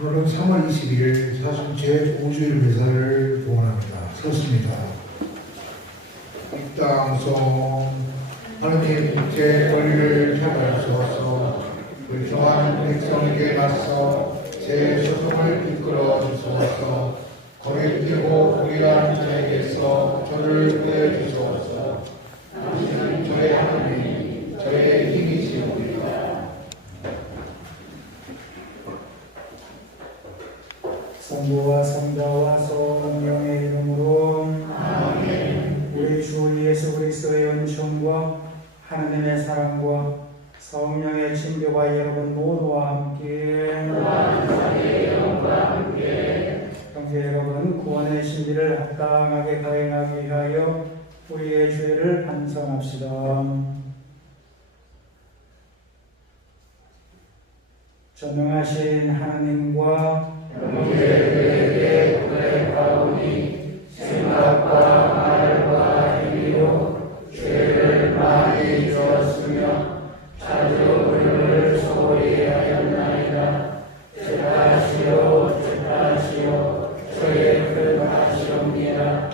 오늘은 3월 22일 사순 제5주일 매사를 봉헌합니다. 섰습니다. 입당송 하느님 제 권리를 찾아주소서. 불평한 백성에게 맞서 제 소송을 이끌어 주소서. 거액되고 우리한 자에게서 저를 구해주소서. 당신은 저의 하느님, 저의 힘이시옵니다. 성부와 성자와 성령의 이름으로 아멘. 우리 주 예수 그리스도의 은총과 하나님의 사랑과 성령의 친교가 여러분 모두와 함께 형제 여러분 구원의 신비를 합당하게 가행하기 위하여 우리의 죄를 반성합시다. 전능하신 하나님과 형제들에게 고백하오니 생각과 말과 행위로 죄를 많이 지었으며 자주 우리를 소홀히 하였나이다. 죄다시오 죄다시오 저의 큰 탓이옵니다.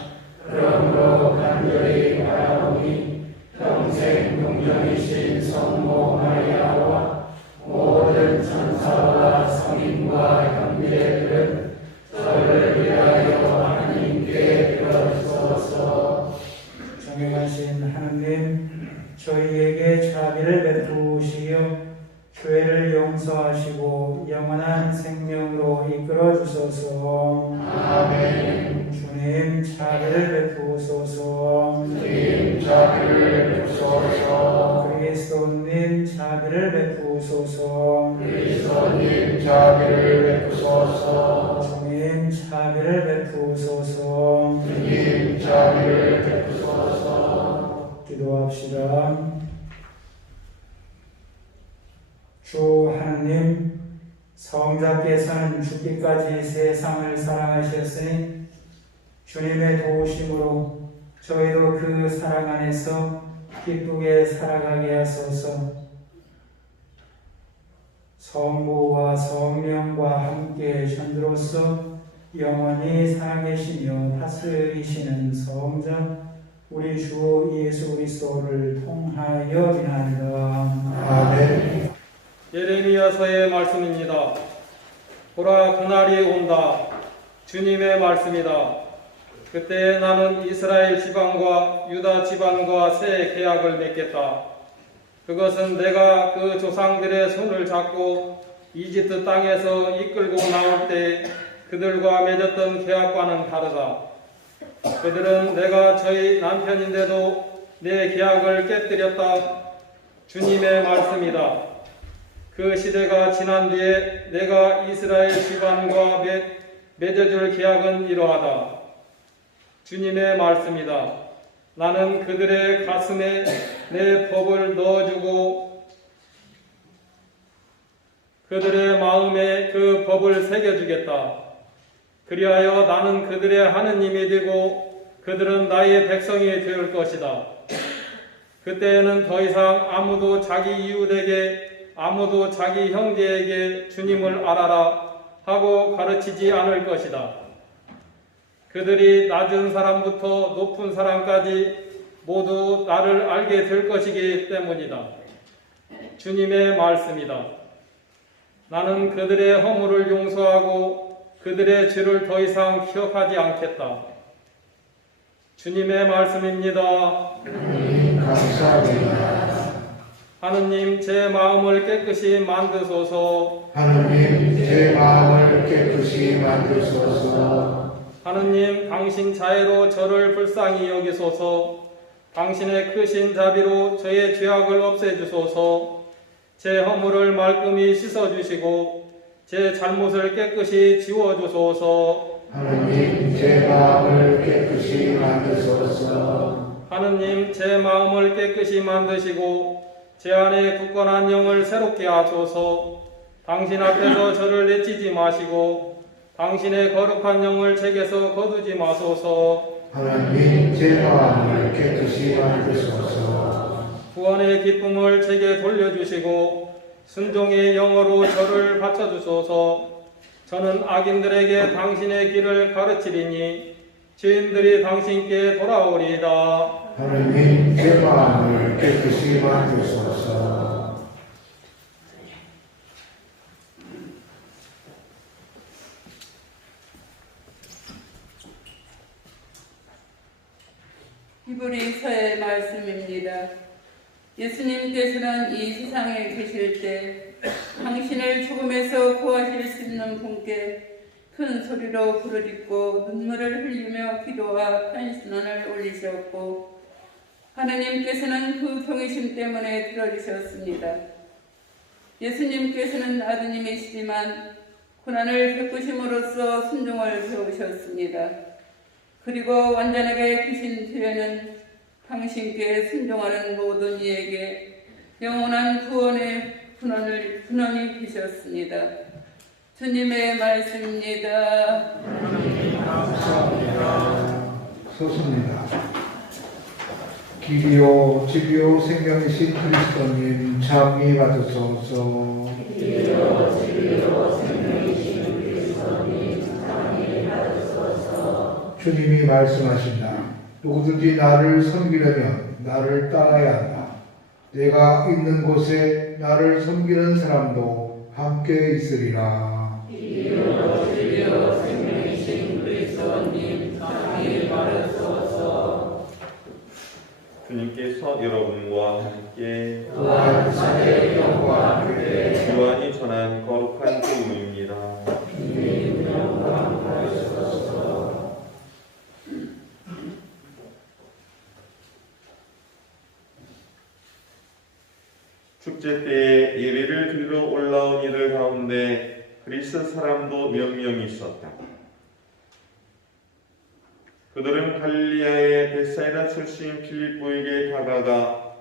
그러므로 간절히 바라오니 평생 동정이신 성모 마리아와 모든 천사와 성인과 형제들은 저를 위하여 하나님께 빌어주소서. 정행하신 하나님, 저희에게 자비를 베푸시어 죄를 용서하시고 영원한 생명으로 이끌어 주소서. 아멘. 주님 자비를 베푸소서. 주님 자비를 베푸소서. 그리스도님 자비를 베푸소서. 그리스도님 자비를 베푸소서. 주님 자비를 베푸소서. 주님 자비를 베푸소서. 기도합시다. 주 하나님, 성자께서는 죽기까지 세상을 사랑하셨으니 주님의 도우심으로 저희도 그 사랑 안에서 기쁘게 살아가게 하소서. 성부와 성령과 함께 현재로서 영원히 살아계시며 다스리시는 성자 우리 주 예수 그리스도를 통하여 비나이다. 아멘. 예레미야서의 말씀입니다. 보라 그날이 온다. 주님의 말씀이다. 그때 나는 이스라엘 지방과 유다 지방과 새 계약을 맺겠다. 그것은 내가 그 조상들의 손을 잡고 이집트 땅에서 이끌고 나올 때 그들과 맺었던 계약과는 다르다. 그들은 내가 저희 남편인데도 내 계약을 깨뜨렸다. 주님의 말씀이다. 그 시대가 지난 뒤에 내가 이스라엘 집안과 맺어줄 계약은 이러하다. 주님의 말씀이다. 나는 그들의 가슴에 내 법을 넣어주고 그들의 마음에 그 법을 새겨주겠다. 그리하여 나는 그들의 하느님이 되고 그들은 나의 백성이 될 것이다. 그때에는 더 이상 아무도 자기 이웃에게 아무도 자기 형제에게 주님을 알아라 하고 가르치지 않을 것이다. 그들이 낮은 사람부터 높은 사람까지 모두 나를 알게 될 것이기 때문이다. 주님의 말씀이다. 나는 그들의 허물을 용서하고 그들의 죄를 더 이상 기억하지 않겠다. 주님의 말씀입니다. 하나님 감사합니다. 하느님 제 마음을 깨끗이 만드소서. 하나님 제 마음을 깨끗이 만드소서. 하느님 당신 자애로 저를 불쌍히 여기소서. 당신의 크신 자비로 저의 죄악을 없애주소서. 제 허물을 말끔히 씻어주시고 제 잘못을 깨끗이 지워주소서. 하나님 제 마음을 깨끗이 만드소서. 하느님 제 마음을 깨끗이 만드시고 제 안에 굳건한 영을 새롭게 하소서. 당신 앞에서 저를 내치지 마시고 당신의 거룩한 영을 제게서 거두지 마소서. 하나님 제 마음을 깨끗이 만드소서. 구원의 기쁨을 제게 돌려주시고 순종의 영어로 저를 바쳐주소서. 저는 악인들에게 당신의 길을 가르치리니 죄인들이 당신께 돌아오리이다. 하느님 제 마음을 깨끗이 만드소서. 히브리서의 말씀입니다. 예수님께서는 이 세상에 계실 때 당신을 죽음에서 구하실 수 있는 분께 큰 소리로 부르짖고 눈물을 흘리며 기도와 편신원을 올리셨고 하느님께서는 그 경외심 때문에 들어주셨습니다. 예수님께서는 아드님이시지만 고난을 겪으심으로써 순종을 배우셨습니다. 그리고 완전하게 주신 뒤에는 당신께 순종하는 모든 이에게 영원한 구원의 분원이 되셨습니다. 주님의 말씀입니다. 섰습니다. 길이요 지비요 생명이신 그리스도님 참이 받으소서. 주님이 말씀하신다. 누구든지 나를 섬기려면 나를 따라야 한다. 내가 있는 곳에 나를 섬기는 사람도 함께 있으리라. 주님께서 여러분과 함께 또한 사제의 영과 함께 요한이 전한 거룩한 복음입니다. 축제 때에 예배를 드리러 올라온 이들 가운데 그리스 사람도 몇 명 있었다. 그들은 갈릴리아의 벳사이다 출신 필립보에게 다가가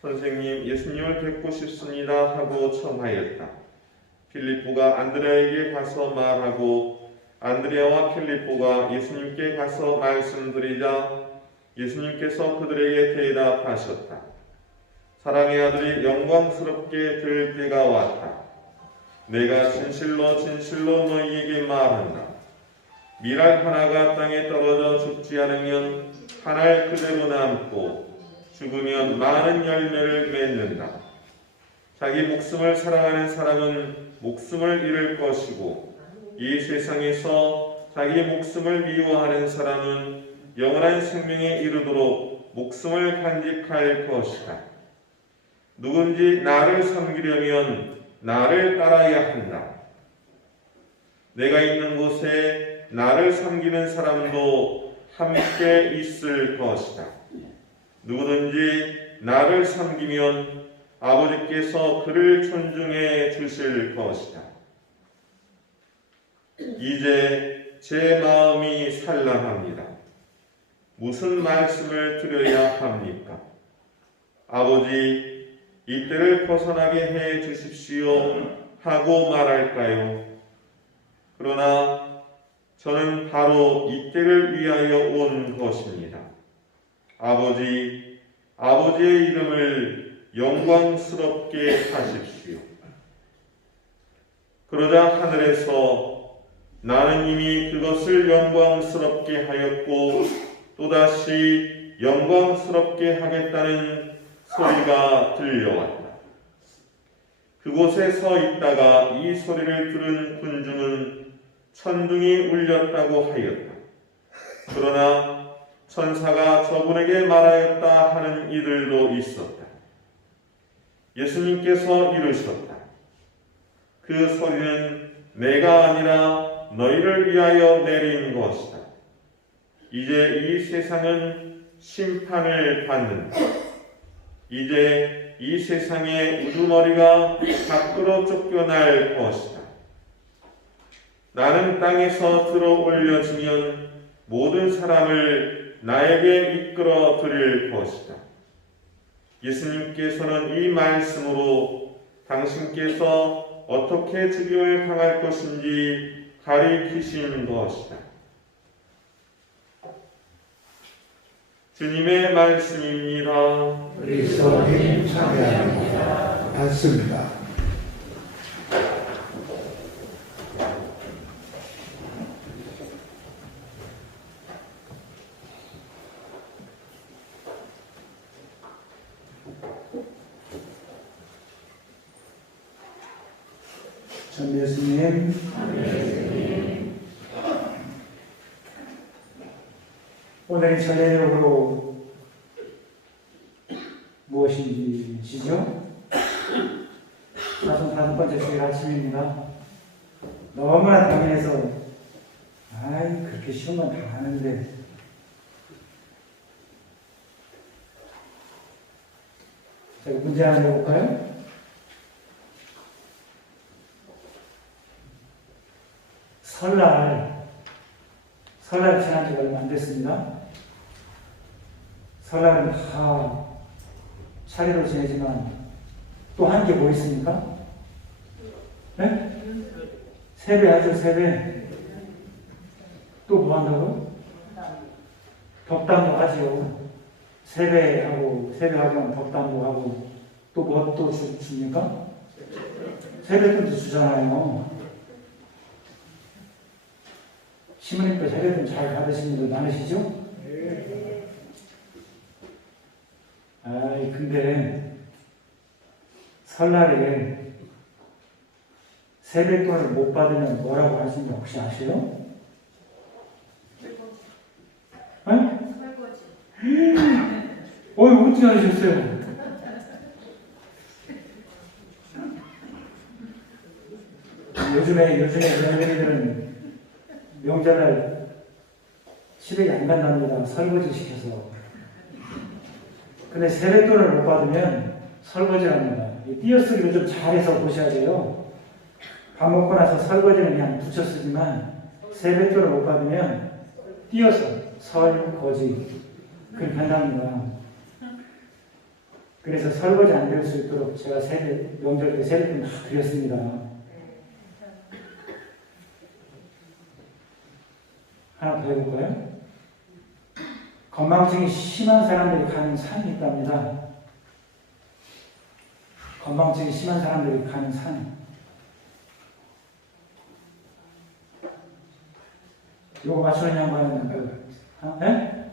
선생님 예수님을 뵙고 싶습니다 하고 청하였다. 필립보가 안드레아에게 가서 말하고 안드레아와 필립보가 예수님께 가서 말씀드리자 예수님께서 그들에게 대답하셨다. 사랑의 아들이 영광스럽게 될 때가 왔다. 내가 진실로 진실로 너희에게 말한다. 밀알 하나가 땅에 떨어져 죽지 않으면 한 알 그대로 남고 죽으면 많은 열매를 맺는다. 자기 목숨을 사랑하는 사람은 목숨을 잃을 것이고 이 세상에서 자기 목숨을 미워하는 사람은 영원한 생명에 이르도록 목숨을 간직할 것이다. 누군지 나를 섬기려면 나를 따라야 한다. 내가 있는 곳에 나를 섬기는 사람도 함께 있을 것이다. 누구든지 나를 섬기면 아버지께서 그를 존중해 주실 것이다. 이제 제 마음이 산란합니다. 무슨 말씀을 드려야 합니까? 아버지, 이때를 벗어나게 해 주십시오 하고 말할까요? 그러나 저는 바로 이때를 위하여 온 것입니다. 아버지, 아버지의 이름을 영광스럽게 하십시오. 그러자 하늘에서 나는 이미 그것을 영광스럽게 하였고 또다시 영광스럽게 하겠다는 소리가 들려왔다. 그곳에 서 있다가 이 소리를 들은 군중은 천둥이 울렸다고 하였다. 그러나 천사가 저분에게 말하였다 하는 이들도 있었다. 예수님께서 이르셨다. 그 소리는 내가 아니라 너희를 위하여 내린 것이다. 이제 이 세상은 심판을 받는다. 이제 이 세상의 우두머리가 밖으로 쫓겨날 것이다. 나는 땅에서 들어 올려지면 모든 사람을 나에게 이끌어 드릴 것이다. 예수님께서는 이 말씀으로 당신께서 어떻게 죽임을 당할 것인지 가리키신 것이다. 주님의 말씀입니다. 그리스도님 참여합니다. 받습니다. 전 예수님, 오늘이 전례적으로 무엇인지시죠? 45번째 주일 아침입니다. 너무나 당연해서 아이 그렇게 쉬운 건 다 아는데 제가 문제 하나 내볼까요? 설날 지난 지가 얼마 안 됐습니다. 설날은 다 차례로 지내지만 또 한 게 뭐 있습니까? 네? 세배하죠, 세배. 또 뭐 한다고? 덕담도 하지요. 세배하면 덕담도 하고 또 뭐 또 줍니까? 세뱃돈도 주잖아요. 시모님도 세뱃돈 잘 받으시는 분들 많으시죠? 아이 근데 설날에 세뱃돈을 못 받으면 뭐라고 하시는지 혹시 아세요? 네? 어떻게 하셨어요? 요즘에 며느리들은 명절날 시댁에 안 간답니다. 설거지 시켜서. 근데 세뱃돈을 못 받으면 설거지를 합니다. 이 띄어쓰기를 좀 잘해서 보셔야 돼요. 밥 먹고 나서 설거지는 그냥 붙여 쓰지만 세뱃돈을 못 받으면 띄어서 설거지 그렇게 한답니다. 그래서 설거지 안 될 수 있도록 제가 명절 때 세뱃돈 다 드렸습니다. 하나 더 해볼까요? 건망증이 심한 사람들이 가는 산이 있답니다. 건망증이 심한 사람들이 가는 산. 이거 맞추는 양반은 네?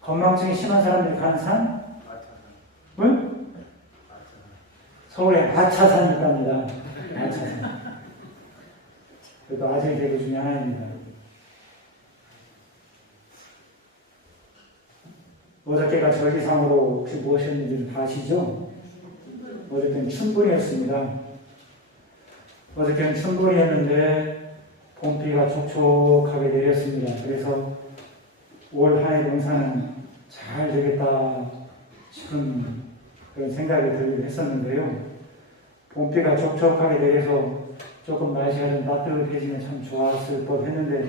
건망증이 심한 사람들이 가는 산? 응? 서울에 아차산이 있답니다. 아차산. 그래도 아재의 대구 중에 하나입니다. 어저께가 절기상으로 혹시 무엇이었는지 다 아시죠? 어저께는 춘분이었습니다. 어저께는 춘분이었는데 봄비가 촉촉하게 내렸습니다. 그래서 올 한해 농사는 잘 되겠다 싶은 그런 생각이 들긴 했었는데요. 봄비가 촉촉하게 내려서 조금 날씨가 좀 따뜻해지면 참 좋았을 법 했는데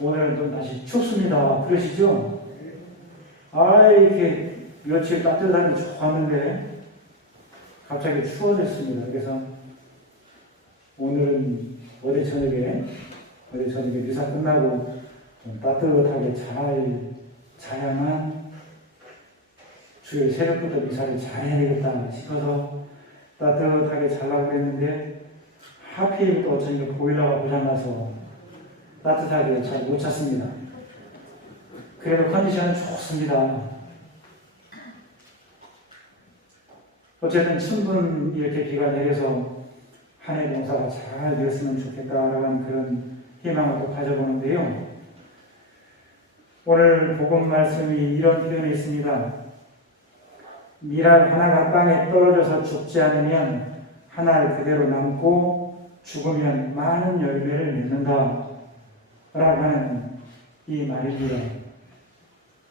오늘은 또 날씨 춥습니다. 그러시죠? 이렇게 며칠 따뜻하게 좋았는데 갑자기 추워졌습니다. 그래서 오늘은 어제 저녁에 미사 끝나고 좀 따뜻하게 잘 자야만 주일 새벽부터 미사를 잘 해야 되겠다 싶어서 따뜻하게 자려고 했는데 하필 또 저녁에 보일러가 고장나서 따뜻하게 잘 못 잤습니다. 그래도 컨디션은 좋습니다. 어쨌든 춘분 이렇게 비가 내려서 한 해 농사가 잘 되었으면 좋겠다라는 그런 희망을 또 가져보는데요. 오늘 복음 말씀이 이런 표현이 있습니다. 밀알 하나 각방에 떨어져서 죽지 않으면 한 알 그대로 남고 죽으면 많은 열매를 맺는다 라고 하는 이 말입니다.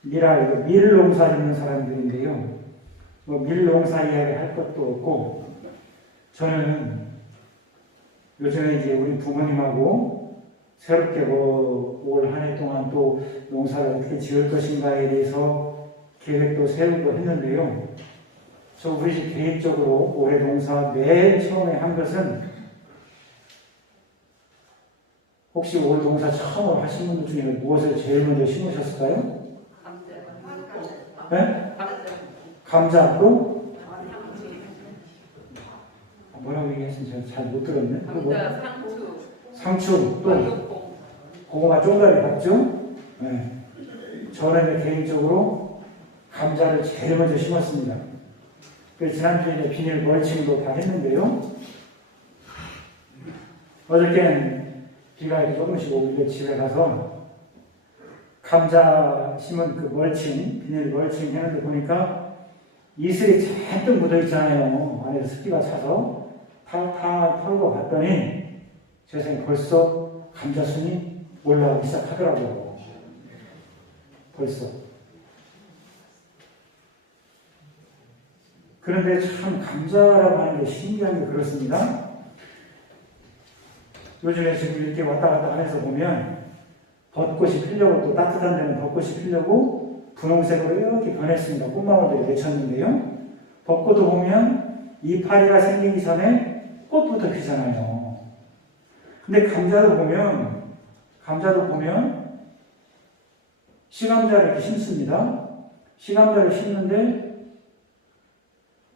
밀알, 밀농사 짓는 사람들인데요. 밀농사 이야기 할 것도 없고 저는 요즘에 이제 우리 부모님하고 새롭게 올 한 해 동안 또 농사를 어떻게 지을 것인가에 대해서 계획도 세우고 했는데요. 저 우리 집 개인적으로 올해 농사 맨 처음에 한 것은 혹시 올 농사 처음 하신 분들 중에 무엇을 제일 먼저 심으셨을까요? 네? 감자도? 뭐라고 얘기했는지 제가 잘 못 들었네. 감자, 상추, 또 고구마, 종다리 봤죠? 네. 저는 개인적으로 감자를 제일 먼저 심었습니다. 그래서 지난주에 비닐 멀칭도 다 했는데요. 어저께는 비가 이렇게 조금씩 오길래 집에 가서 감자 심은 그 멀칭, 비닐 멀칭 했는데 보니까 이슬이 잔뜩 묻어 있잖아요. 안에서 습기가 차서 탈탈 털고 봤더니 세상에 벌써 감자순이 올라오기 시작하더라고요. 벌써. 그런데 참 감자라고 하는 게 신기한 게 그렇습니다. 요즘에 지금 이렇게 왔다 갔다 하면서 보면 벚꽃이 피려고 또 따뜻한 데는 벚꽃이 피려고 분홍색으로 이렇게 변했습니다. 꽃망울들이 맺혔는데요. 벚꽃도 보면 이파리가 생기기 전에 꽃부터 피잖아요. 근데 감자도 보면 시감자를 이렇게 심습니다. 시감자를 심는데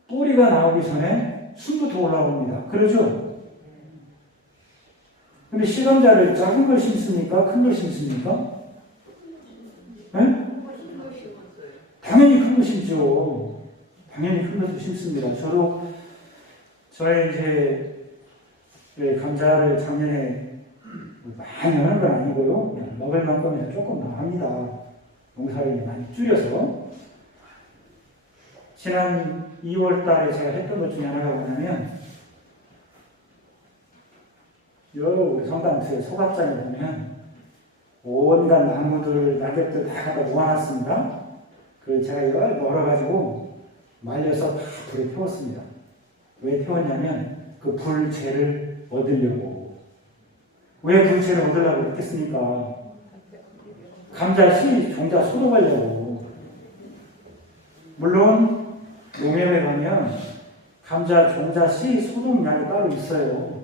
뿌리가 나오기 전에 순부터 올라옵니다. 그러죠? 근데 시감자를 작은 걸 심습니까? 큰 걸 심습니까? 네? 당연히 큰 거 심죠. 당연히 큰 것도 심습니다. 저의 이제 감자를 작년에 많이 하는 건 아니고요. 그냥 먹을 만큼은 조금 더 합니다. 농사를 많이 줄여서. 지난 2월 달에 제가 했던 것 중에 하나가 뭐냐면, 우리 성당수의 소각장에 보면 온갖 나무들, 낙엽들 다 갖다 모아놨습니다. 그걸 제가 이걸 멀어가지고 말려서 다 불에 태웠습니다. 왜 태웠냐면 그 불재를 얻으려고. 왜 불재를 얻으려고 했겠습니까? 감자 씨 종자 소독하려고. 물론 농협에 가면 감자 종자 씨 소독약이 따로 있어요.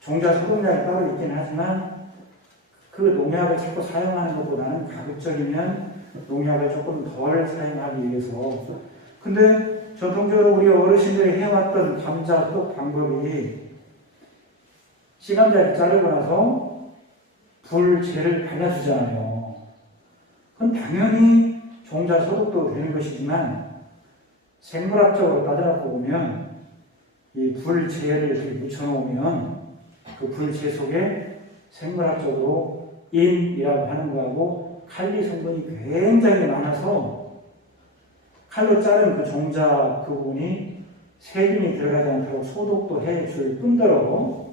종자 소독약이 따로 있긴 하지만 그 농약을 자꾸 사용하는 것보다는 가급적이면 농약을 조금 덜 사용하기 위해서. 근데 전통적으로 우리 어르신들이 해왔던 감자 소독 방법이 씨감자를 자르고 나서 불재를 발라주잖아요. 그건 당연히 종자 소독도 되는 것이지만 생물학적으로 따져놓고 보면 이 불재를 이렇게 묻혀놓으면 그 불재 속에 생물학적으로 인이라고 하는 거하고 칼리 성분이 굉장히 많아서 칼로 자른 그 종자 그 부분이 세균이 들어가지 않도록 소독도 해줄 뿐더러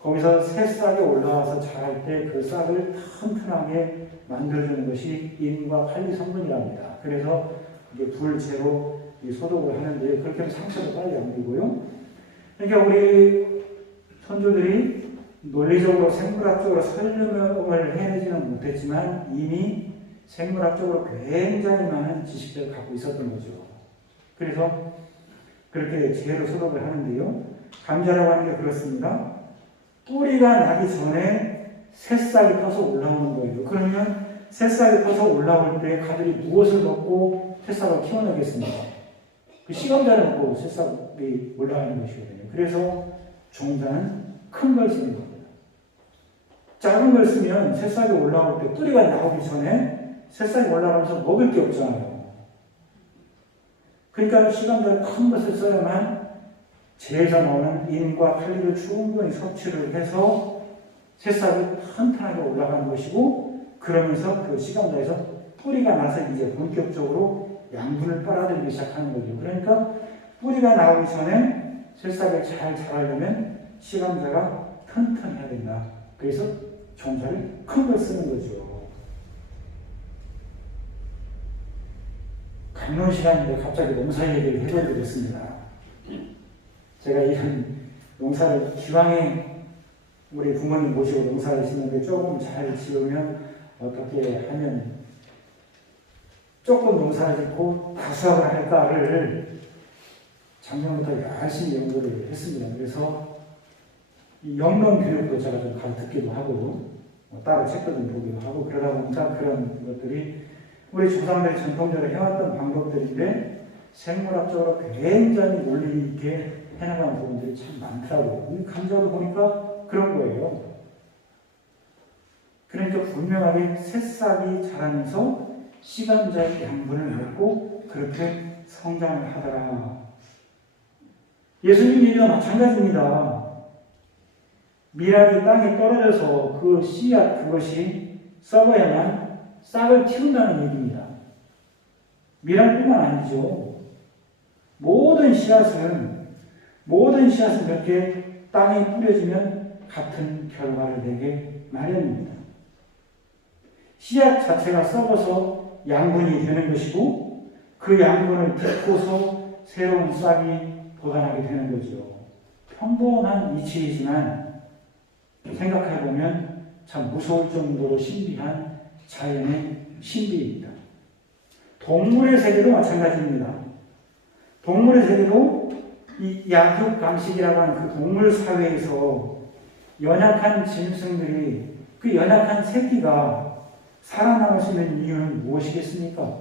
거기서 새싹이 올라와서 자랄 때 그 싹을 튼튼하게 만들어주는 것이 인과 칼리 성분이랍니다. 그래서 이게 불재로 소독을 하는데 그렇게 하면 상처도 빨리 안 되고요. 그러니까 우리 선조들이 논리적으로 생물학적으로 설명을 해내지는 못했지만 이미 생물학적으로 굉장히 많은 지식들을 갖고 있었던 거죠. 그래서 그렇게 재로 소독을 하는데요. 감자라고 하는 게 그렇습니다. 뿌리가 나기 전에 새싹이 터서 올라오는 거예요. 그러면 새싹이 터서 올라올 때 가들이 무엇을 먹고 새싹을 키워내겠습니까? 그 시감자를 먹고 새싹이 올라가는 것이거든요. 그래서 종자는 큰 걸 쓰는 겁니다. 작은 걸 쓰면 새싹이 올라올 때 뿌리가 나오기 전에 새싹이 올라가면서 먹을 게 없잖아요. 그러니까 시감자를 큰 것을 써야만 재에서 나오는 인과 칼리를 충분히 섭취를 해서 새싹이 튼튼하게 올라가는 것이고 그러면서 그 시감자에서 뿌리가 나서 이제 본격적으로 양분을 빨아들이기 시작하는 거죠. 그러니까 뿌리가 나오기 전에 새싹이 잘 자라려면 시감자가 튼튼해야 된다. 그래서 종자를 큰 걸 쓰는 거죠. 강론 시간인데 갑자기 농사 얘기를 해보게 됐습니다. 제가 이런 농사를 기왕에 우리 부모님 모시고 농사를 짓는데 조금 잘 지으면 어떻게 하면 조금 농사를 짓고 다수학을 할까를 작년부터 열심히 연구를 했습니다. 그래서 이 영론 교육도 제가 좀 가르치기도 하고 따로 책도 좀 보기도 하고 그러다 보니까 그런 것들이 우리 조상들이 전통적으로 해왔던 방법들인데 생물학적으로 굉장히 논리 있게 해나가는 부분들이 참 많더라고요. 이 감자도 보니까 그런 거예요. 그러니까 분명하게 새싹이 자라면서 씨감자의 양분을 먹고 그렇게 성장을 하더라. 예수님 얘기가 마찬가지입니다. 미랄이 땅에 떨어져서 그 씨앗 그것이 썩어야만 싹을 틔운다는 얘기입니다. 미랄뿐만 아니죠. 모든 씨앗은 그렇게 땅에 뿌려지면 같은 결과를 내게 마련입니다. 씨앗 자체가 썩어서 양분이 되는 것이고 그 양분을 딛고서 새로운 싹이 돋아나게 되는 거죠. 평범한 이치이지만 생각해보면 참 무서울 정도로 신비한 자연의 신비입니다. 동물의 세계도 마찬가지입니다. 동물의 세계도 이 약육강식이라고 하는 그 동물 사회에서 연약한 짐승들이 그 연약한 새끼가 살아남을 수 있는 이유는 무엇이겠습니까?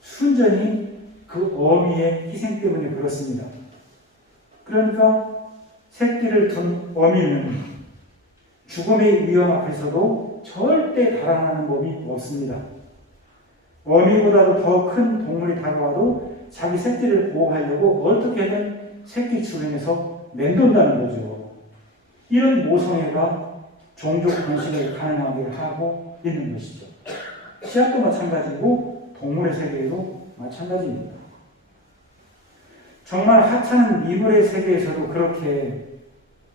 순전히 그 어미의 희생 때문에 그렇습니다. 그러니까 새끼를 둔 어미는 죽음의 위험 앞에서도 절대 달아나는 법이 없습니다. 어미보다도 더 큰 동물이 다가와도 자기 새끼를 보호하려고 어떻게든 새끼 주변에서 맴돈다는 거죠. 이런 모성애가 종족 번식을 가능하게 하고 있는 것이죠. 씨앗도 마찬가지고 동물의 세계에도 마찬가지입니다. 정말 하찮은 미물의 세계에서도 그렇게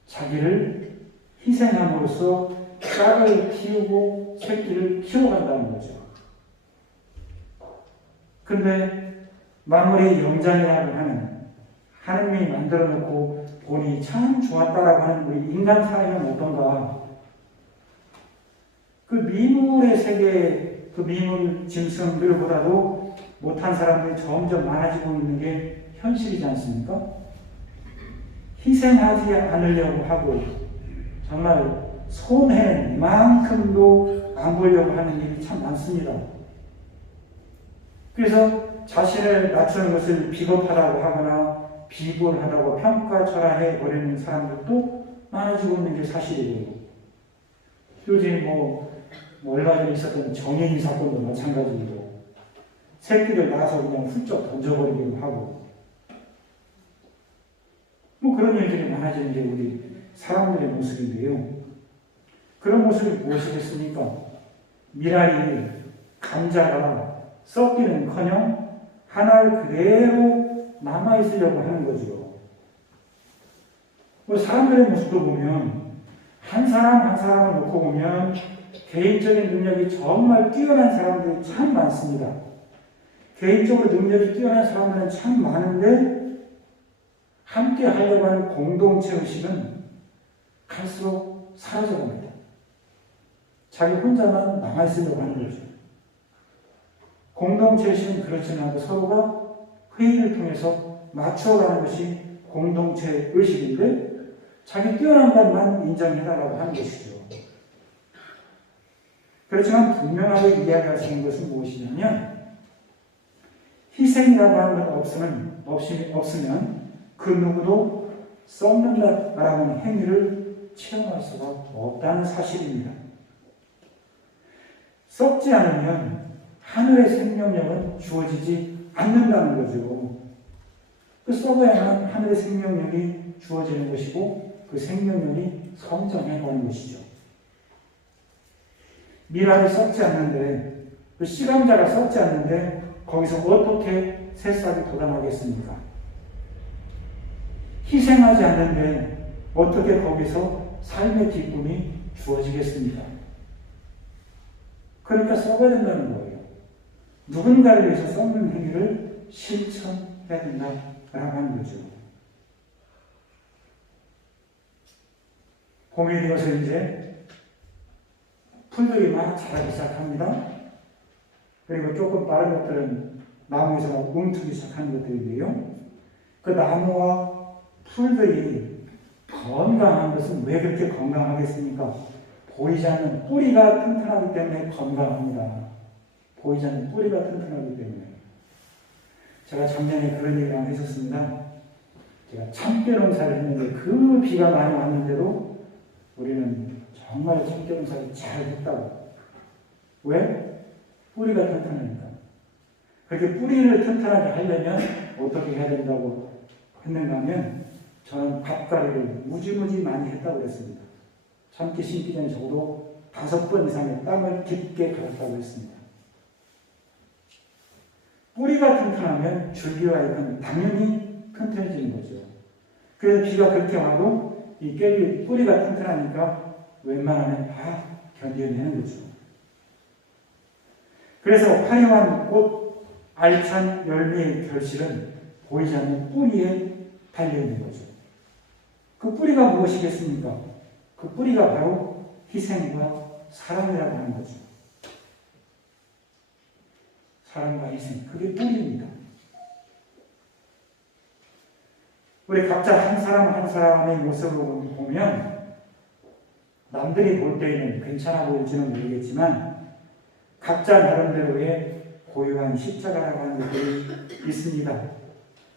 자기를 희생함으로써 싹을 틔우고 새끼를 키워간다는 거죠. 근데 만물의 영장이라고 하는 하느님이 만들어 놓고 보니 참 좋았다라고 하는 우리 인간 사회는 어떤가? 그 미물의 세계, 그 미물 짐승들보다도 못한 사람들이 점점 많아지고 있는 게 현실이지 않습니까? 희생하지 않으려고 하고 정말 손해는 이만큼도 안 보려고 하는 일이 참 많습니다. 그래서 자신을 낮추는 것을 비겁하다고 하거나 비굴하다고 평가절하해 버리는 사람들도 많아지고 있는 게 사실이고요. 요즘 얼마 전에 있었던 정혜인 사건도 마찬가지이고 새끼를 낳아서 그냥 훌쩍 던져버리기도 하고 그런 일들이 많아지는 게 우리 사람들의 모습인데요. 그런 모습이 무엇이겠습니까? 미랄이 감자가 썩기는커녕 하나를 그대로 남아있으려고 하는 거죠. 사람들의 모습도 보면 한 사람 한 사람을 놓고 보면 개인적인 능력이 정말 뛰어난 사람들이 참 많습니다. 개인적으로 능력이 뛰어난 사람들은 참 많은데 함께 하려고 하는 공동체 의식은 갈수록 사라져갑니다. 자기 혼자만 남아있으려고 하는 거죠. 공동체 의식은 그렇지는 않고 서로가 회의를 통해서 맞춰가는 것이 공동체 의식인데 자기 뛰어난 것만 인정해달라고 하는 것이죠. 그렇지만 분명하게 이야기할 수 있는 것은 무엇이냐면 희생이라고 하는 것 없으면 그 누구도 썩는다라고 하는 행위를 체험할 수가 없다는 사실입니다. 썩지 않으면 하늘의 생명력은 주어지지 않는다는 거죠. 그 썩어야만 하늘의 생명력이 주어지는 것이고 그 생명력이 성장해가는 것이죠. 미랄이 썩지 않는데 그 씨감자가 썩지 않는데 거기서 어떻게 새싹이 돋아나겠습니까? 희생하지 않는데 어떻게 거기서 삶의 기쁨이 주어지겠습니까? 그러니까 썩어야 된다는 거예요. 누군가를 위해서 썩는 행위를 실천해야 된다라고 하는 거죠. 봄이 되어서 이제 풀들이 막 자라기 시작합니다. 그리고 조금 빠른 것들은 나무에서 막 움트기 시작하는 것들인데요. 그 나무와 풀들이 건강한 것은 왜 그렇게 건강하겠습니까? 보이지 않는 뿌리가 튼튼하기 때문에 건강합니다. 보이지 않는 뿌리가 튼튼하기 때문에. 제가 작년에 그런 얘기를 한번 했었습니다. 제가 참깨 농사를 했는데 그 비가 많이 왔는데도 우리는 정말 참깨 농사를 잘 했다고. 왜? 뿌리가 튼튼하니까. 그렇게 뿌리를 튼튼하게 하려면 어떻게 해야 된다고 했는가 하면 저는 밥가루를 무지무지 많이 했다고 그랬습니다. 참깨 심기 전에 적어도 5번 이상의 땀을 깊게 갈았다고 했습니다. 뿌리가 튼튼하면 줄기와 잎은 당연히 튼튼해지는 거죠. 그래서 비가 그렇게 와도 이 깻잎 뿌리가 튼튼하니까 웬만하면 다 견뎌내는 거죠. 그래서 화려한 꽃, 알찬 열매의 결실은 보이지 않는 뿌리에 달려있는 거죠. 그 뿌리가 무엇이겠습니까? 그 뿌리가 바로 희생과 사랑이라고 하는 거죠. 사랑과 희생, 그게 뿌리입니다. 우리 각자 한 사람 한 사람의 모습을 보면 남들이 볼 때에는 괜찮아 보일지는 모르겠지만 각자 나름대로의 고유한 십자가라고 하는 것들이 있습니다.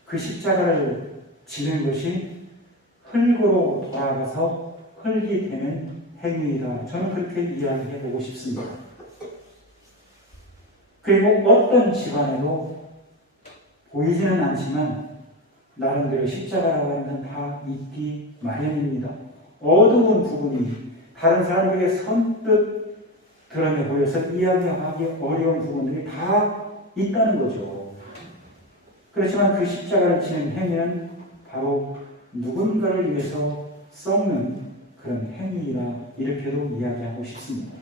그 십자가를 지는 것이 흙으로 돌아가서 흙이 되는 행위이다. 저는 그렇게 이야기해 보고 싶습니다. 그리고 어떤 집안에도 보이지는 않지만 나름대로 십자가라고 하는 건 다 있기 마련입니다. 어두운 부분이 다른 사람에게 선뜻 드러내 보여서 이야기하기 어려운 부분들이 다 있다는 거죠. 그렇지만 그 십자가를 지는 행위는 바로 누군가를 위해서 썩는 그런 행위라 이렇게도 이야기하고 싶습니다.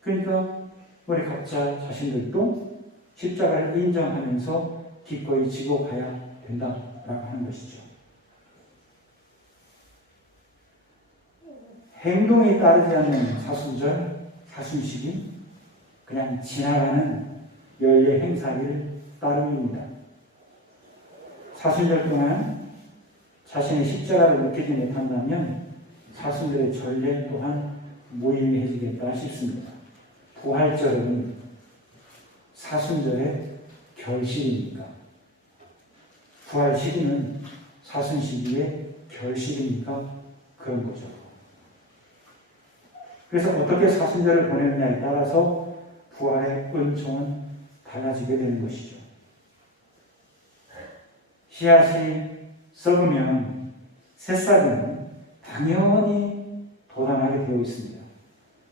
그러니까 우리 각자 자신들도 십자가를 인정하면서 기꺼이 지고 가야 된다라고 하는 것이죠. 행동에 따르지 않는 사순절, 사순식이 그냥 지나가는 연례 행사일 따름입니다. 사순절 동안 자신의 십자가를 묵히지 못한다면 사순절의 전례 또한 무의미해지겠다 싶습니다. 부활절은 사순절의 결실이니까, 부활 시기는 사순 시기의 결실이니까 그런 거죠. 그래서 어떻게 사순절을 보내느냐에 따라서 부활의 은총은 달라지게 되는 것이죠. 씨앗이 썩으면 새싹은 당연히 돋아나게 되어 있습니다.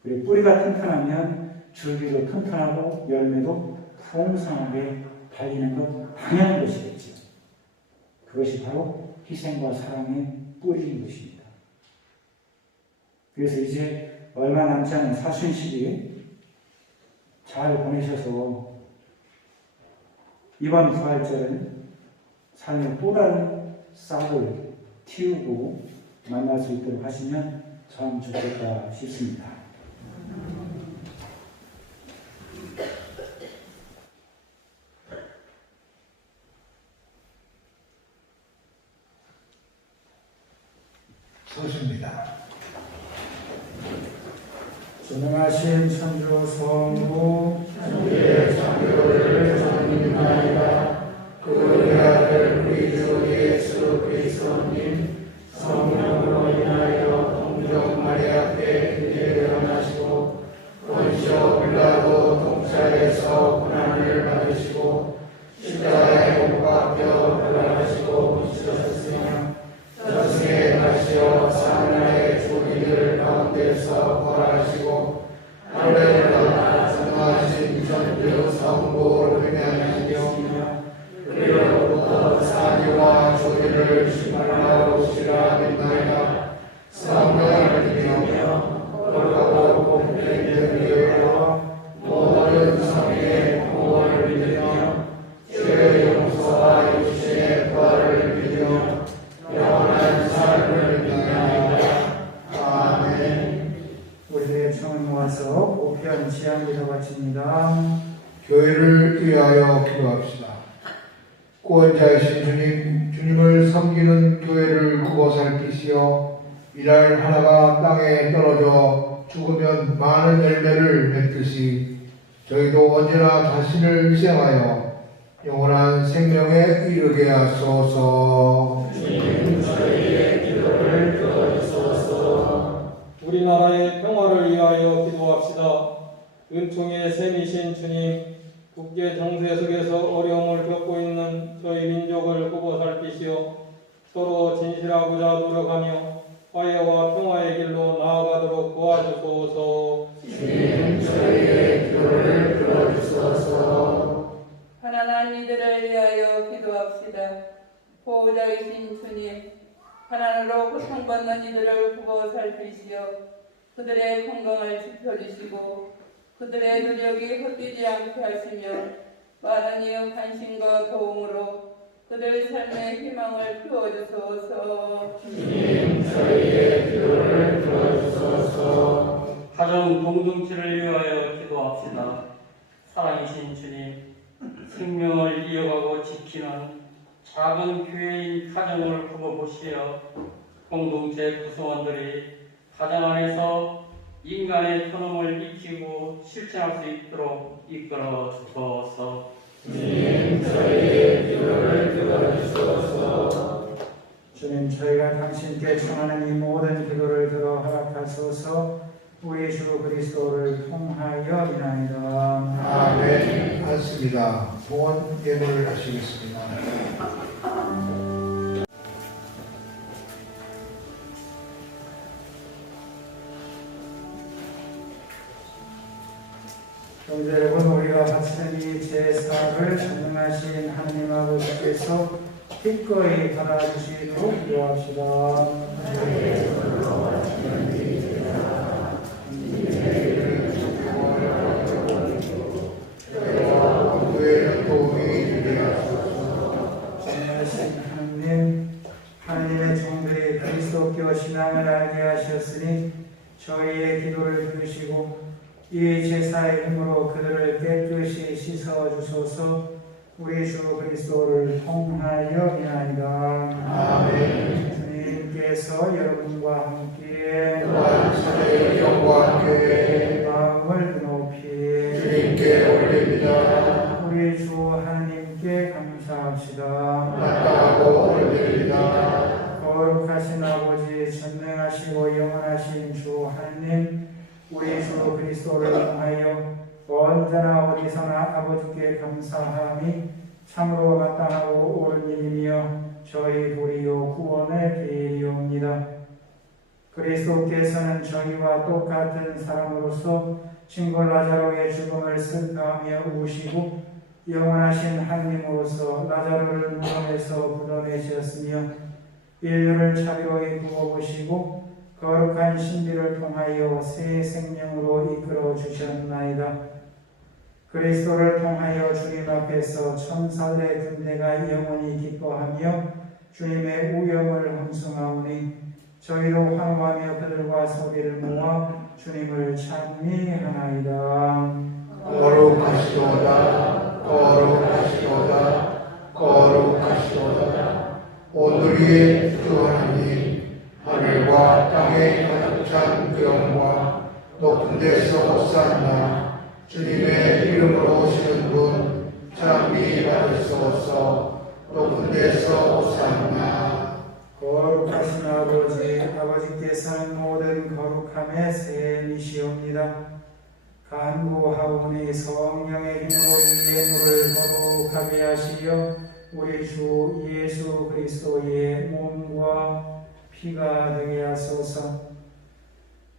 그리고 뿌리가 튼튼하면 줄기도 튼튼하고 열매도 풍성하게 달리는 것 당연한 것이겠죠. 그것이 바로 희생과 사랑의 뿌리인 것입니다. 그래서 이제 얼마 남지 않은 사순 시기 잘 보내셔서 이번 부활절은 삶의 또 다른 싹을 틔우고 만날 수 있도록 하시면 참 좋겠다 싶습니다. 서십니다. 전능하신 천주 성부 우리의 창조를 전임하리라. 그의 아들 우리 주 예수 그리스도님 성령으로 인하여 동정 마리아께 일어나시고 본시오 빌라도 통찰에서 고난을 받으시고 십자가에 못 박혀 돌아가시고 지셨으며 저승에 가시어 사나의 조기들 가운데서 부활하시고 하늘에 올라 전능하신 천주 성부를 회개하시며 그리로부터 사지와 조기를 심판하러 오시라 믿나이다. 성령을 믿으며 거룩하고 공평된 교회와 모든 성의 공헌을 믿으며 죄의 용서와 육신의 부활을 믿으며 영원한 삶을 믿나이다. 아멘. 우리의 청을 모아서 오피한 지향기도 바칩니다. 교회를 위하여 기도합시다. 구원자이신 주님, 주님을 섬기는 교회를 구워 살피시어 이날 하나가 땅에 떨어져 죽으면 많은 열매를 맺듯이 저희도 언제나 자신을 희생하여 영원한 생명에 이르게 하소서. 주님 저희의 기도를 들어주소서. 우리나라의 평화를 위하여 기도합시다. 은총의 샘이신 주님, 국제 정세 속에서 어려움을 겪고 있는 저희 민족을 보고 살피시어 서로 진실하고자 노력하며 화해와 평화의 길로 나아가도록 도와주소서. 주님 저희의 기도를 들어주소서. 가난한 이들을 위하여 기도합시다. 보호자이신 주님, 가난으로 고통받는 이들을 보고 살피시어 그들의 건강을 지켜주시고 그들의 노력이 헛되지 않게 하시며 많은 이의 관심과 도움으로 그들 삶의 희망을 피워주소서. 주님 저희의 기도를 들어주소서. 가정 공동체를 위하여 기도합시다. 사랑이신 주님, 생명을 이어가고 지키는 작은 교회인 가정을 보고 보시어 공동체 구성원들이 가정 안에서 인간의 존엄을 익히고 실천할 수 있도록 이끌어 주소서. 주님 저희의 기도를 들어주소서. 주님 저희가 당신께 청하는 이 모든 기도를 들어 허락하소서. 우리 주 그리스도를 통하여 인하이다. 아멘. 맞습니다. 봉헌 예물을 하시겠습니다. 형제 여러분, 우리가 바치는 이 제사를 전능하신 하나님 아버지께서 기꺼이 받아주시도록 기도합시다. 전능하신 하나님의 종들이 그리스도께 신앙을 알게 하셨으니 저희의 기도를 들으시고 이 제사의 힘으로 그들을 깨끗이 씻어 주소서. 우리 주 그리스도를 통하여 인하이다. 아멘. 주님께서 여러분과 함께 하나님의 영과 함께 마음을 높이 주님께 올립니다. 우리 주 하나님께 감사합시다. 마땅하고 올립니다. 거룩하신 아버지, 전능하시고 영원하신 주 하나님, 우리 주 그리스도를 통하여 언제나 어디서나 아버지께 감사함이 참으로 마땅하고 옳은 일이며 저희 도리요 구원의 길이옵니다. 그리스도께서는 저희와 똑같은 사람으로서 친구 라자로의 죽음을 슬퍼하며 우시고 영원하신 하나님으로서 라자로를 무덤에서 불러내셨으며 인류를 자비로이 구워보시고 거룩한 신비를 통하여 새 생명으로 이끌어 주셨나이다. 그리스도를 통하여 주님 앞에서 천사들의 군대가 영원히 기뻐하며 주님의 우영을 함송하오니 저희도 환호하며 그들과 소리를 모아 주님을 찬미하나이다. 거룩하시도다. 거룩하시도다. 거룩하시도다. 오늘의 주 하나님, 하늘과 땅에 가득 찬 그 영광 높은 데서 호산나. 주님의 이름으로 오시는 분 찬미 받으소서. 높은 데서 호산나. 거룩하신 아버지, 아버지께서는 모든 거룩함의 샘이시옵니다. 간구하오니 성령의 힘으로 이 예물을 거룩하게 하시려 우리 주 예수 그리스도의 몸과 피가 되게 하소서.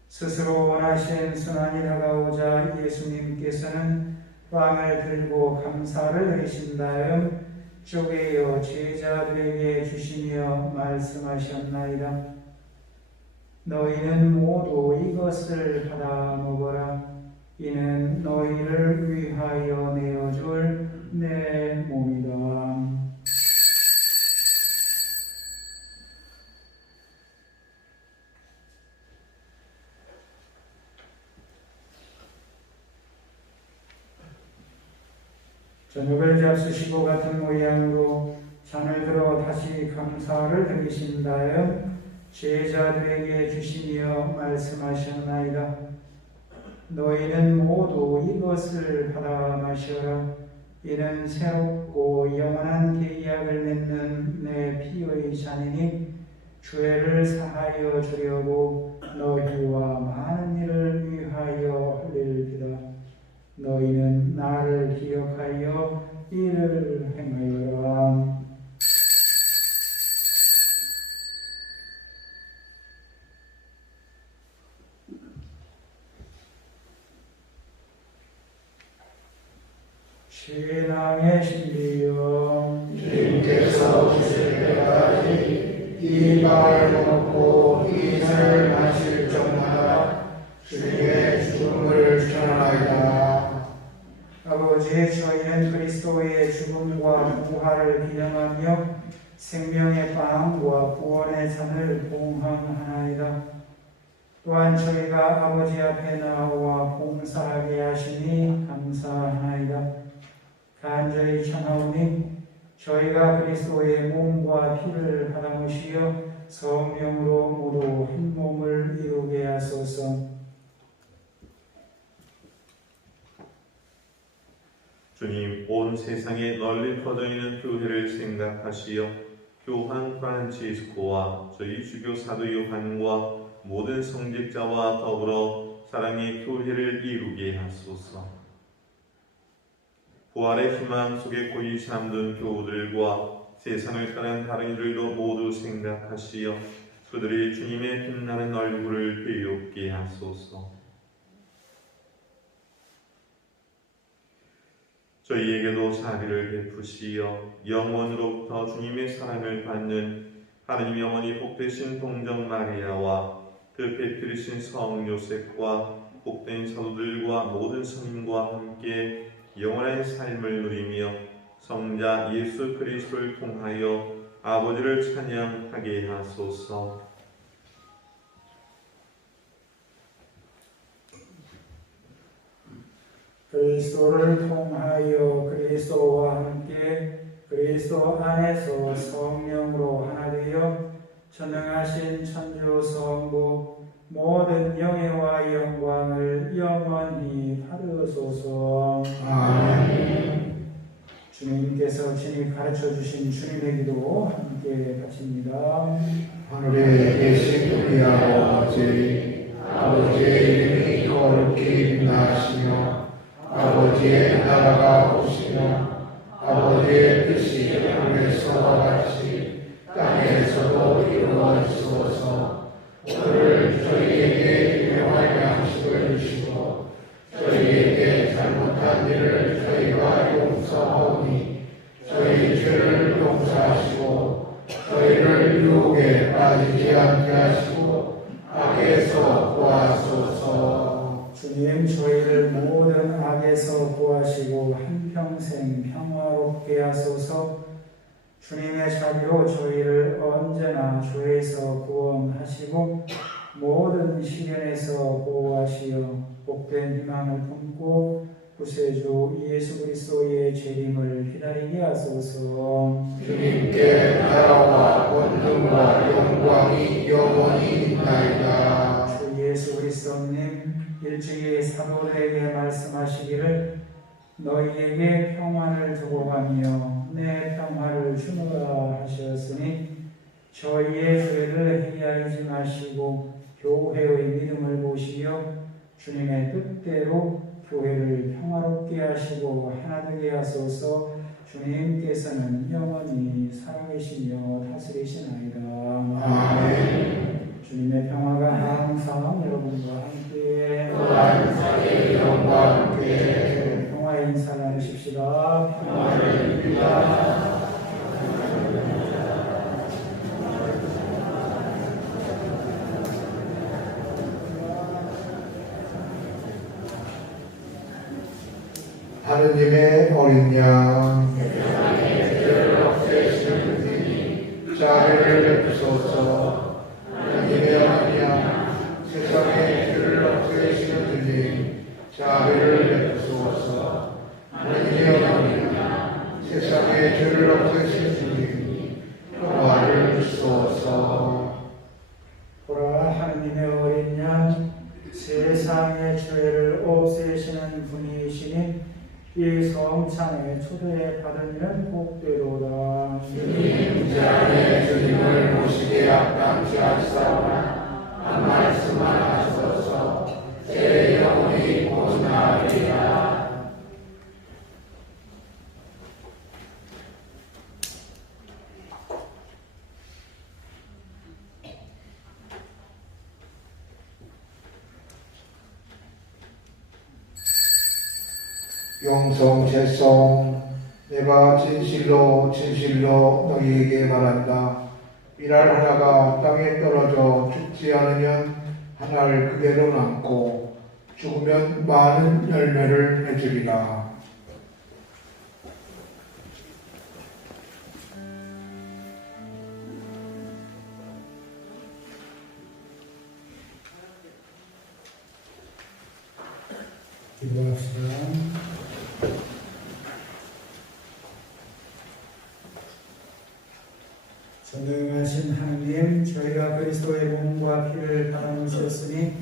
스스로 원하신 순환이 다가오자 예수님께서는 빵을 들고 감사를 드리신 다음 쪼개어 제자들에게 주시며 말씀하셨나이다. 너희는 모두 이것을 받아 먹어라. 이는 너희를 위하여 내어줄 내 몸이다. 저녁을 잡수시고 같은 모양으로 잔을 들어 다시 감사를 드리신 다음 제자들에게 주시며 말씀하셨나이다. 너희는 모두 이것을 받아 마셔라. 이는 새롭고 영원한 계약을 맺는 내 피의 잔이니 죄를 사하여 주려고 너희와 많은 일을 위하여 흘릴지다. 너희는 나를 기억하여 이를 행하여라. 신앙의 신비여, 주님께서 오실 때까지 이 빵을 먹고 이 잔을 마실 적마다 주님의 죽음을 전하나이다. 아버지, 저희는 그리스도의 죽음과 부활을 기념하며 생명의 빵과 구원의 잔을 봉헌하나이다. 또한 저희가 아버지 앞에 나와 봉사하게 하시니 감사하나이다. 간절히 청하오니 저희가 그리스도의 몸과 피를 받아모시어 성령으로 모두 한 몸을 이루게 하소서. 주님, 온 세상에 널리 퍼져 있는 교회를 생각하시어 교황 프란치스코와 저희 주교 사도 요한과 모든 성직자와 더불어 사랑의 교회를 이루게 하소서. 부활의 희망 속에 고이 잠든 교우들과 세상을 떠난 다른 이들도 모두 생각하시어 그들이 주님의 빛나는 얼굴을 배우게 하소서. 저희에게도 자비를 베푸시어 영원으로부터 주님의 사랑을 받는 하느님 영원히 복되신 동정 마리아와 그 배필이신 성 요셉과 복된 사도들과 모든 성인과 함께 영원한 삶을 누리며 성자 예수 그리스도를 통하여 아버지를 찬양하게 하소서. 그리스도를 통하여 그리스도와 함께 그리스도 안에서 성령으로 하나 되어 전능하신 천주 성부 모든 영예와 영광을 영원히 받으소서. 아멘. 주님께서 친히 가르쳐 주신 주님의 기도 함께 바칩니다. 하늘에 계신 우리 아버지, 아버지의 이름이 거룩히 빛나시며 아버지의 나라가 오시며 아버지의 뜻이 하늘에서와 같이 땅에서도 이루어지소서. 오늘 저희에게 일용할 양식을 주시고 저희에게 잘못한 일을 저희가 용서하오니 저희 죄를 용서하시고 저희를 유혹에 빠지지 않게 하시고 악에서 구하소서. 주님, 저희를 모든 악에서 구하시고 한평생 평화롭게 하소서. 주님의 자비로 저희를 언제나 죄에서 구원하시고 모든 시련에서 보호하시어 복된 희망을 품고 구세주 예수 그리스도의 재림을 기다리게 하소서. 주님께 나라와 권능과 영광이 영원히 있나이다. 주 예수 그리스도님, 일찍이 사도들에게 말씀하시기를 너희에게 평안을 두고 가며 내 평화를 주노라 하셨으니 저희의 죄를 헤아리지 마시고 교회의 믿음을 보시며 주님의 뜻대로 교회를 평화롭게 하시고 하나 되게 하소서. 주님께서는 영원히 살아계시며 다스리시나이다. 아멘. 주님의 평화가 항상 여러분과 함께 또한 사의 영과 함께 평화의 인사 나누십시다. 평화를 빕니다. 하느님의 어린 양, 세상의 죄를 없애시는 분이 자비를 베푸소서. 하느님의 어린 양, 세상의 죄를 없애시는 분이 자비를 베푸소서. 하느님의 어린 양, 세상의 죄를 없애시는 분이 평화를 주소서. 보라, 하느님의 어린 양, 세상의 죄를 없애시는 분이시니 이 성찬에 초대받은 이는 복되도다. 주님, 제 안에 주님을 모시게 합당치 않사오나 한 말씀만 하소서. 제 영혼이 고나리라. 영성 재성 내가 진실로 진실로 너희에게 말한다. 밀알 하나가 땅에 떨어져 죽지 않으면 한 알 그대로 남고 죽으면 많은 열매를 맺으리라. 기도합시다. 전능하신 하나님, 저희가 그리스도의 몸과 피를 따르셨으니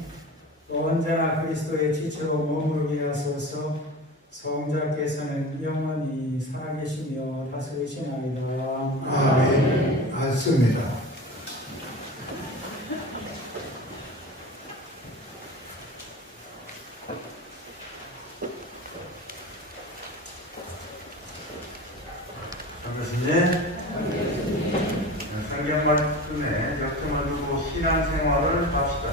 또 언제나 그리스도의 지체로 머무르게 하소서. 성자께서는 영원히 살아계시며 다스리시나이다. 아멘. 맞습니다. 반갑습니다. 성경 말씀에 역점을 두고 신앙생활을 합시다.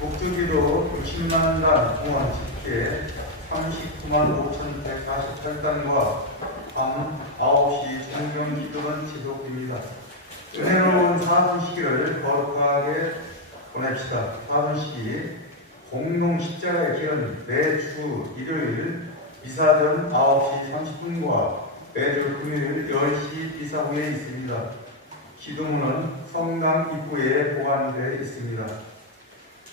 목주기도 60만 단 후원 집계 39만 5,148단과 밤 9시 성경 기도는 지속됩니다. 은혜로운 사순시기를 거룩하게 보냅시다. 사순시기 공동 십자가의 길은 매주 일요일 미사전 9시 30분과 매주 금요일 10시 미사 후에 있습니다. 기도문은 성당 입구에 보관되어 있습니다.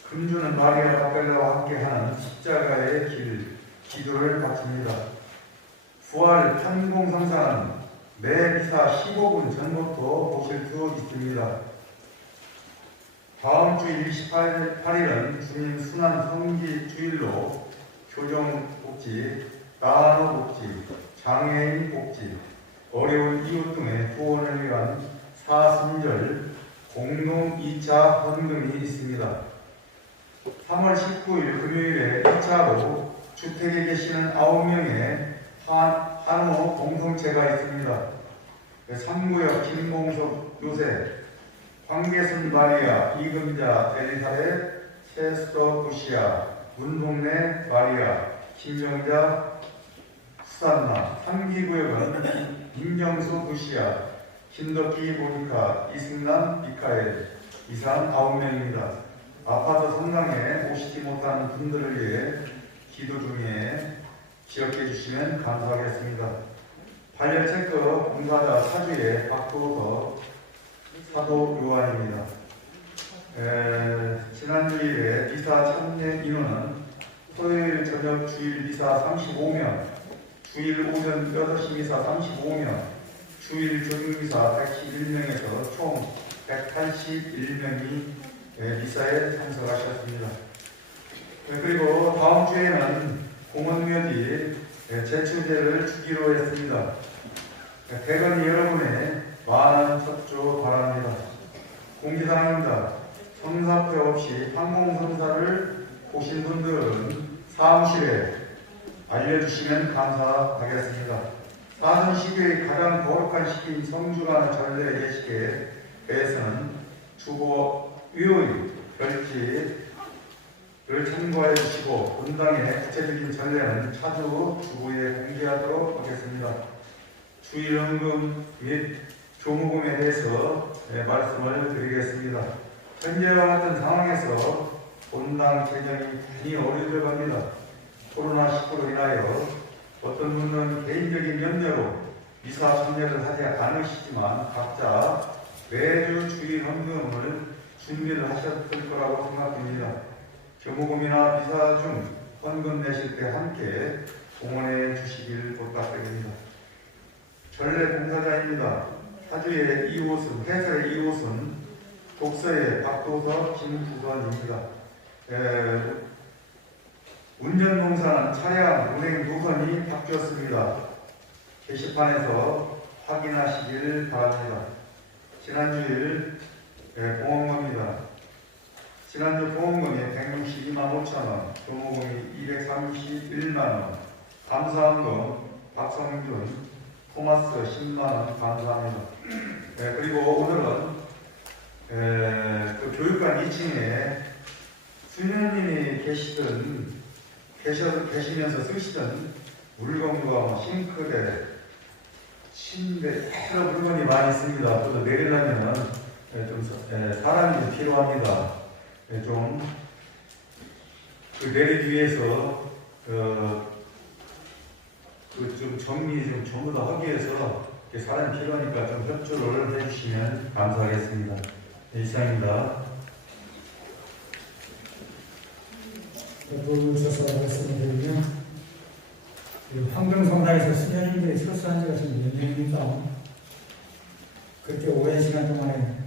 금주는 마리아 라벨라와 함께하는 십자가의 길, 기도를 바칩니다. 부활 탄공성사는 매 미사 15분 전부터 보실 수 있습니다. 다음 주 28일은 주님 순환 성기 주일로 교정복지, 나노복지, 장애인 복지, 어려운 이웃 등의 후원을 위한 사순절 공동 2차 헌금이 있습니다. 3월 19일 금요일에 1차로 주택에 계시는 9명의 한호 공동체가 있습니다. 삼구역 김봉석 요셉, 황계순 마리아, 이금자 엘리사벳, 체스터 부시아, 문동네 마리아, 김정자 수산나, 3기구역은 임정수 부시아, 김덕기 모니카, 이승남 미카엘, 이상 9명입니다. 아파트 성당에 오시지 못하는 분들을 위해 기도 중에 기억해 주시면 감사하겠습니다. 발열체크 봉사자 사주의 박도서 사도 요한입니다. 지난주일에 미사 참여 인원은 토요일 저녁 주일 미사 35명, 주일 오전 8시 미사 35명, 주일 저녁 미사 111명에서 총 181명이 미사에 참석하셨습니다. 그리고 다음 주에는 공원묘지 제출제를 주기로 했습니다. 대건이 여러분의 많은 협조 바랍니다. 공지사항입니다. 성사표 없이 항공성사를 보신 분들은 사무실에 알려주시면 감사하겠습니다. 사순시기의 가장 거룩한 시기인 성주간 전례 예식에서는 주보 위의 별지를 참고해 주시고 본당의 구체적인 전례는 차주 주보에 공개하도록 하겠습니다. 주일연금 및 교무금에 대해서 말씀을 드리겠습니다. 현재와 같은 상황에서 본당 재정이 많이 어려져 갑니다. 코로나19로 인하여 어떤 분은 개인적인 염려로 미사 참여를 하지 않으시지만 각자 매주 주일 헌금을 준비를 하셨을 거라고 생각됩니다. 교무금이나 미사 중 헌금 내실 때 함께 공헌해 주시길 부탁드립니다. 전례 봉사자입니다. 사주의 이웃은, 해설의 이웃은 독서의 박도서 김부선입니다. 운전봉사는 차량 운행 노선이 바뀌었습니다. 게시판에서 확인하시길 바랍니다. 지난주일 보험금입니다. 지난주 보험금이 162만 5천원, 교무금이 231만원, 감사원금 박성준, 토마스 10만원 감사합니다. 그리고 오늘은 그 교육관 2층에 수녀님이 계시면서 쓰시던 물건과 싱크대, 침대 여러 물건이 많이 있습니다. 또 내리려면 사람이 좀 필요합니다. 좀 그 내리기 위해서 좀 정리 좀 전부 다 하기 위해서 사람이 필요하니까 좀 협조를 해주시면 감사하겠습니다. 이상입니다. 도와주셔서 말씀드리면 황금성당에서 수녀님들이 철수한 지가 지금 몇 년입니까? 그렇게 오랜 시간 동안에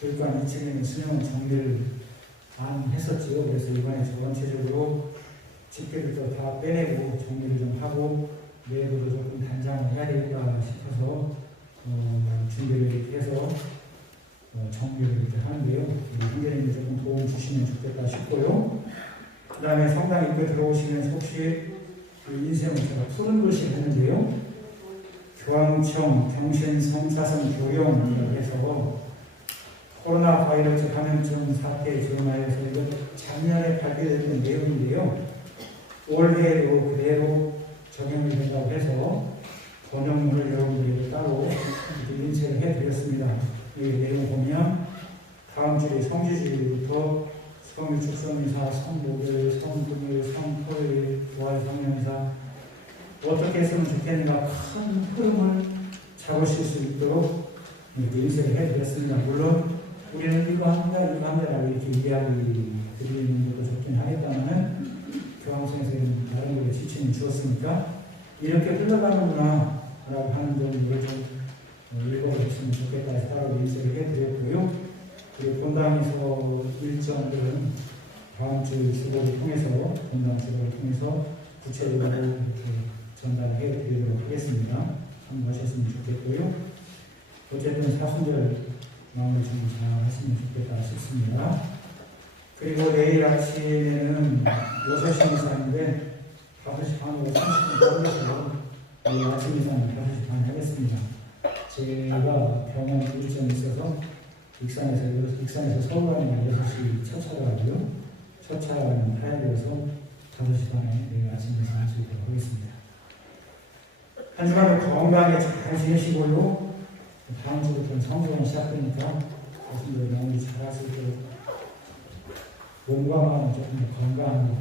교육관 2층에 있는 수녀원 정비를 안 했었지요. 그래서 이번에 전체적으로 집회들도 다 빼내고 정리를 좀 하고 내부도 조금 단장을 해야 되겠다 싶어서 준비를 이렇게 해서 정비를 이렇게 하는데요. 선생님이 조금 도움 주시면 좋겠다 싶고요. 그 다음에 성당 입구에 들어오시면 혹시 인쇄문 제가 푸른 글씨 했는데요. 교황청 경신성사선 교용이라고 해서 코로나 바이러스 감염증 사태에 대응하여서 이거 작년에 발표됐던 내용인데요. 올해도 그대로 적용이 된다고 해서 번역문을 여러분들이 따로 인쇄를 해드렸습니다. 이 내용 보면 다음 주에 성지주일부터 성유축성미사, 성목일, 성금일, 성토일, 부활 성령사 어떻게 했으면 좋겠는가 큰 흐름을 잡으실 수 있도록 이렇게 인쇄를 해드렸습니다. 물론 우리는 이거 한다라고 이렇게 이야기 드리는 것도 좋긴 하겠다면 교황청에서는 다른 것에 지침을 주었으니까 이렇게 흘러가는구나 라고 하는 점을 좀 읽어보셨으면 좋겠다 해서 따로 인쇄를 해드렸고요. 그리고 본당에서 일정들은 다음 주 주보를 통해서 본당 주보를 통해서 구체적으로 이렇게 전달해 드리도록 하겠습니다. 참고하셨으면 좋겠고요. 어쨌든 사순절 마음을 좀 잘 하시면 좋겠다 싶습니다. 그리고 내일 아침에는 6시 이상인데 5시 반으로 30분 떨어져서 내일 아침 이상은 5시 반 하겠습니다. 제가 병원 일정이 있어서 익산에서 서울 가는 날 6시 첫 차라고요. 첫 차는 타야 되어서 5시 반에 내일 아침 이상 할 수 있도록 하겠습니다. 한 주간을 건강하게 잘 지내시고요. 다음 주부터는 성경이 시작되니까 여러분들 마무리 잘 하시고 몸과 마음은 조금 더 건강하고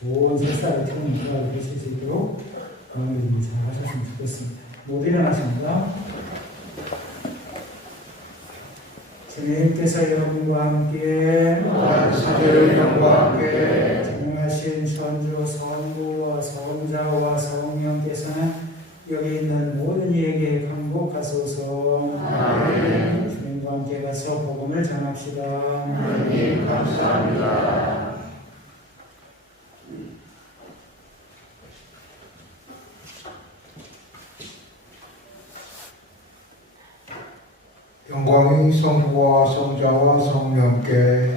좋은 색깔을 통한 대화를 되실 수 있도록 마무리 잘 하셨으면 좋겠습니다. 모두 일어나십니다. 주님께서 여러분과 함께 사제들과 함께 정하신 천주 성부와 성자와 성령께서는 여기 있는 모든 이에게 강복하소서. 아멘. 주님과 함께 가서 복음을 전합시다. 하나님 감사합니다. 영광이 성부와 성자와 성령께